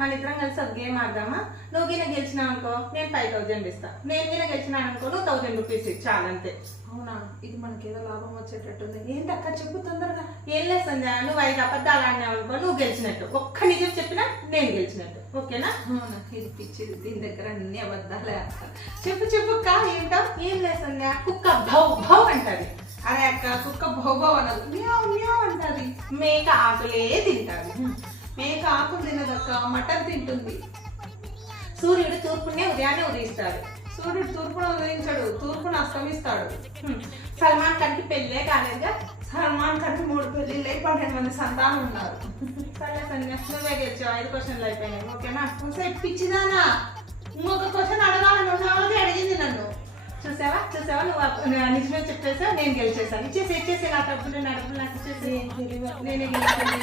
మన ఇద్దరం కలిసి ఒక గేమ్ ఆడదామా? నువ్వు గిన గెలిచినావు అనుకో నేను 5000 ఇస్తా, నేను గిన గెలిచినాను అనుకో నువ్వు 1000 రూపీస్ చాలంతే. అవునా, ఇది మనకేదో లాభం వచ్చేటట్టుంది. ఏంటి అక్క చెప్పు తొందరగా. ఏం లేదు సంధ్య, నువ్వు 5 అబద్ధాలు ఆడినావు అనుకో నువ్వు గెలిచినట్టు, ఒక్క నిజం చెప్పినా నేను గెలిచినట్టు. ఓకేనా? అవునా, ఇది పిచ్చిది, దీని దగ్గర అన్ని అబద్ధాలే అక్క. చెప్పు చెప్పు అక్క ఏంటో. ఏం లేదు సంధ్య, కుక్క భౌ భౌ అంటది, అరే అక్క, కుక్క భౌభౌ అనదు, మ్యావ్ మ్యావ్ అంటది. మేక ఆకులే తింటాది. మేక ఆకులు తినదక్క, మటన్ తింటుంది. సూర్యుడు తూర్పునే ఉదయాన్నే ఉదయిస్తాడు. సూర్యుడు తూర్పున ఉదయించాడు, తూర్పున అస్తమిస్తాడు. సల్మాన్ ఖాన్కి పెళ్ళే కాలేదుగా. సల్మాన్ ఖాన్ 3 పెళ్లిళ్ళై 12 మంది సంతానం ఉన్నారు. సరే సంధ్య, నువ్వే గెలిచావు, 5 క్వశ్చన్లు అయిపోయినాయి. ఓకేనా? ఒకసారి పిచ్చిదానా, ఇంకొక క్వశ్చన్ అడగాలని ఉన్నవాళ్ళకి అడిగింది నన్ను. చూసావా చూసావా, నువ్వు నిజమే చెప్పేసావు, నేను గెలిచేసాను. ఇచ్చేసి నా డబ్బులు నాకు ఇచ్చేసి. నేనే గెలిచాను.